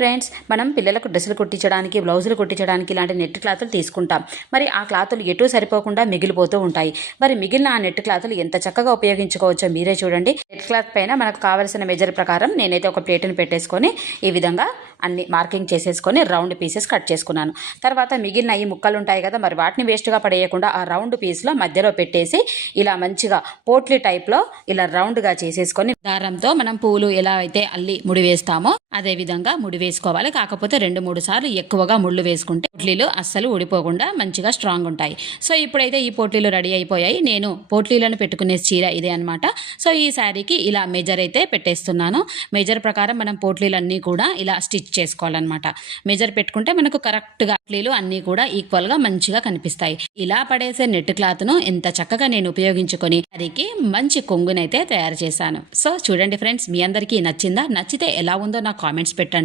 Friends, మనం పిల్లలకు డ్రెస్సులు కుట్టించడానికి, బ్లౌజులు కుట్టించడానికి ఇలాంటి నెట్ క్లాతులు తీసుకుంటాం. మరి ఆ క్లాతులు ఎటు సరిపోకుండా మిగిలిపోతూ ఉంటాయి. మరి మిగిలిన ఆ నెట్ క్లాతులు ఎంత చక్కగా ఉపయోగించుకోవచ్చో మీరే చూడండి. నెట్ క్లాత్ పైన మనకు కావలసిన మెజర్ ప్రకారం నేనైతే ఒక ప్లేట్ని పెట్టేసుకొని ఈ విధంగా అన్ని మార్కింగ్ చేసేసుకొని రౌండ్ పీసెస్ కట్ చేసుకున్నాను. తర్వాత మిగిలిన ఈ ముక్కలు ఉంటాయి కదా, మరి వాటిని వేస్ట్గా పడేయకుండా ఆ రౌండ్ పీస్లో మధ్యలో పెట్టేసి ఇలా మంచిగా పోట్లీ టైప్లో ఇలా రౌండ్గా చేసేసుకొని దారంతో మనం పూలు ఎలా అయితే అల్లి ముడి వేస్తామో అదే విధంగా ముడి వేసుకోవాలి. కాకపోతే 2-3 సార్లు ఎక్కువగా ముళ్ళు వేసుకుంటే పోట్లీలు అస్సలు ఊడిపోకుండా మంచిగా స్ట్రాంగ్ ఉంటాయి. సో ఇప్పుడైతే ఈ పోట్లీలు రెడీ అయిపోయాయి. నేను పోట్లీలను పెట్టుకునే చీర ఇదే అనమాట. సో ఈ శారీకి ఇలా మెజర్ అయితే పెట్టేస్తున్నాను. మెజర్ ప్రకారం మనం పోట్లీలన్నీ కూడా ఇలా స్టిచ్ చేసుకోవాలన్నమాట. మెజర్ పెట్టుకుంటే మనకు కరెక్ట్గా పోట్లీలు అన్నీ కూడా ఈక్వల్గా మంచిగా కనిపిస్తాయి. ఇలా పడేసే నెట్ క్లాత్ను ఎంత చక్కగా నేను ఉపయోగించుకొని శారీకి మంచి కొంగునైతే తయారు చేశాను. సో చూడండి ఫ్రెండ్స్, మీ అందరికీ నచ్చిందా? నచ్చితే ఎలా ఉందో నాకు కామెంట్స్ పెట్టండి.